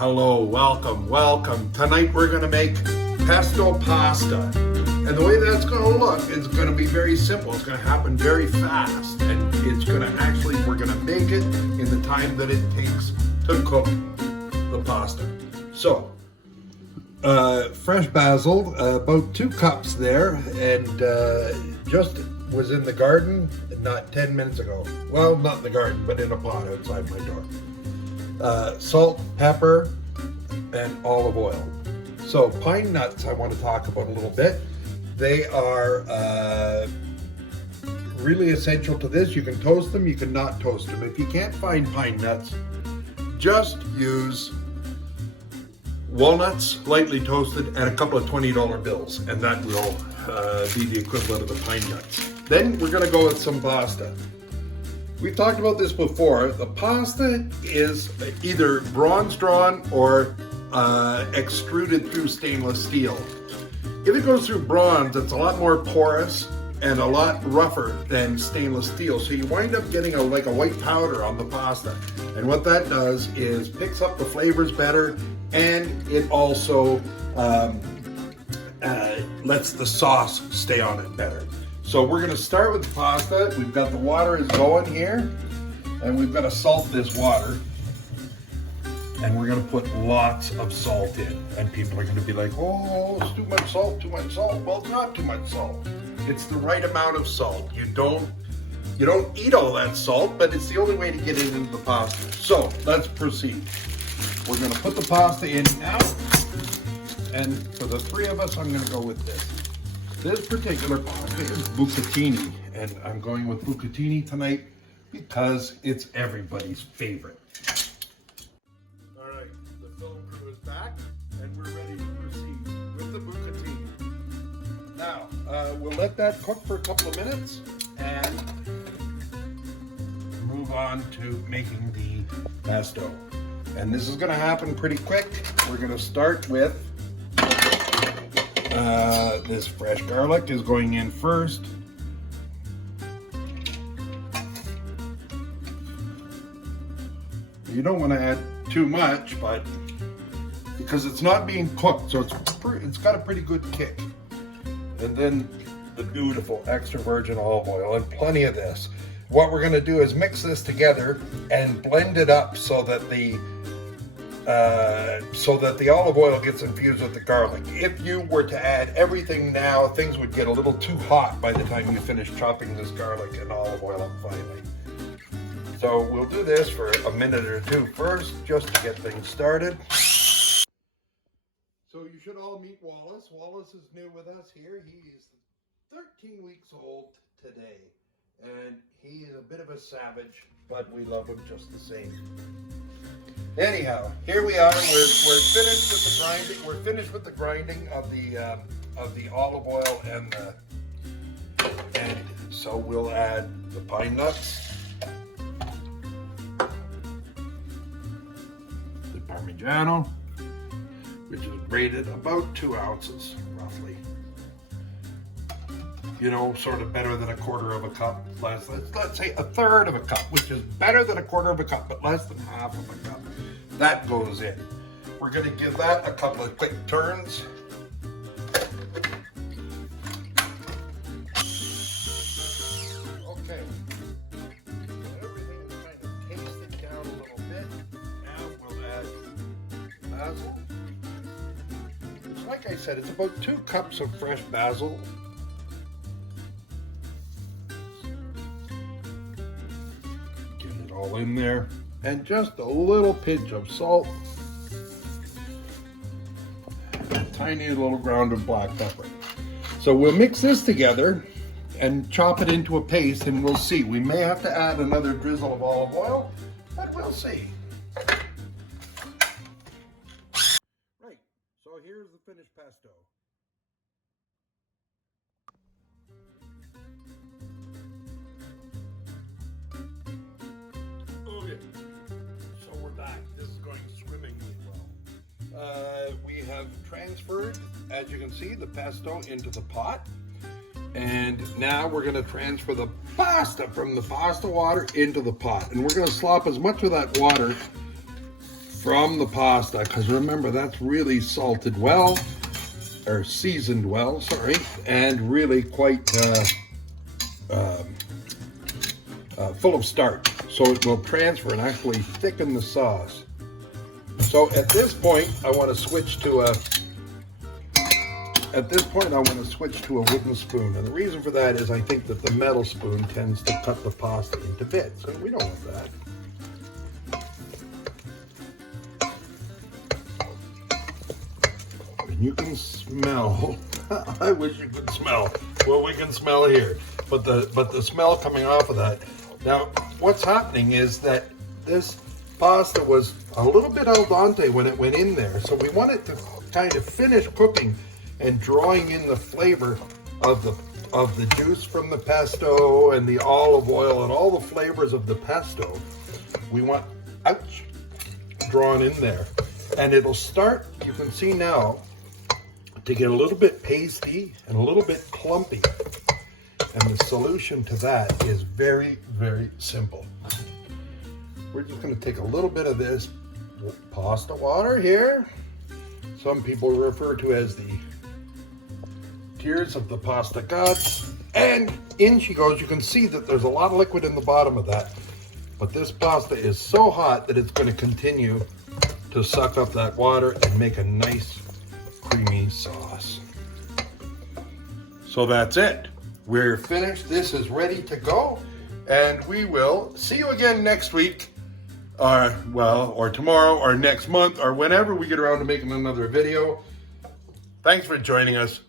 Hello, welcome. Tonight we're going to make pesto pasta. And the way that's going to look is going to be very simple. It's going to happen very fast. And it's going to actually, we're going to make it in the time that it takes to cook the pasta. So, fresh basil, about 2 cups there, and just was in the garden not 10 minutes ago. Well, not in the garden, but in a pot outside my door. Salt, pepper, and olive oil. So pine nuts I want to talk about a little bit. They are really essential to this. You can toast them, you can not toast them. If you can't find pine nuts, just use walnuts, lightly toasted, and a couple of $20 bills, and that will be the equivalent of the pine nuts. Then we're going to go with some pasta. We've talked about this before. The pasta is either bronze drawn or extruded through stainless steel. If it goes through bronze, it's a lot more porous and a lot rougher than stainless steel. So you wind up getting like a white powder on the pasta. And what that does is picks up the flavors better, and it also lets the sauce stay on it better. So we're going to start with the pasta. We've got the water is going here, and we've got to salt this water. And we're going to put lots of salt in. And people are going to be like, oh, it's too much salt, too much salt. Well, it's not too much salt. It's the right amount of salt. You don't eat all that salt, but it's the only way to get it into the pasta. So let's proceed. We're going to put the pasta in now. And for the 3 of us, I'm going to go with this. This particular pasta is bucatini, and I'm going with bucatini tonight because it's everybody's favorite. All right, the film crew is back, and we're ready to proceed with the bucatini. Now, we'll let that cook for a couple of minutes and move on to making the pesto. And this is going to happen pretty quick. We're going to start with this fresh garlic is going in first. You don't want to add too much, but because it's not being cooked, so it's got a pretty good kick. And then the beautiful extra virgin olive oil, and plenty of this. What we're going to do is mix this together and blend it up so that the olive oil gets infused with the garlic. If you were to add everything now, things would get a little too hot by the time you finish chopping this garlic and olive oil up finally. So we'll do this for a minute or 2 first, just to get things started. So you should all meet Wallace. Wallace is new with us here. He is 13 weeks old today, and he is a bit of a savage, but we love him just the same. Anyhow, here we are. We're finished with the grinding. We're finished with the grinding of the olive oil and so we'll add the pine nuts, the Parmigiano, which is grated about 2 ounces roughly. You know, sort of better than a 1/4 of a cup. Let's say 1/3 of a cup, which is better than a 1/4 of a cup, but less than half of a cup. That goes in. We're going to give that a couple of quick turns. Okay. Everything is kind of tasted down a little bit. Now we'll add basil. It's like I said, it's about 2 cups of fresh basil. All in there, and just a little pinch of salt, a tiny little ground of black pepper. So we'll mix this together and chop it into a paste, and we'll see. We may have to add another drizzle of olive oil, but we'll see. Right, so here's the finished pesto. So we're back. This is going swimmingly well. We have transferred, as you can see, the pesto into the pot. And now we're going to transfer the pasta from the pasta water into the pot. And we're going to slop as much of that water from the pasta, because remember, that's really salted well, or seasoned well, sorry, and really quite full of starch. So it will transfer and actually thicken the sauce. So at this point, I want to switch to a wooden spoon. And the reason for that is I think that the metal spoon tends to cut the pasta into bits, and we don't want that. You can smell. I wish you could smell what we can smell here, but the smell coming off of that. Now, what's happening is that this pasta was a little bit al dente when it went in there, so we want it to kind of finish cooking and drawing in the flavor of the juice from the pesto and the olive oil and all the flavors of the pesto. We want drawn in there, and it'll start. You can see now, to get a little bit pasty and a little bit clumpy. And the solution to that is very, very simple. We're just going to take a little bit of this pasta water here. Some people refer to as the tears of the pasta gods. And in she goes. You can see that there's a lot of liquid in the bottom of that. But this pasta is so hot that it's going to continue to suck up that water and make a nice creamy sauce. So that's it. We're finished. This is ready to go, and we will see you again next week, or tomorrow, or next month, or whenever we get around to making another video. Thanks for joining us.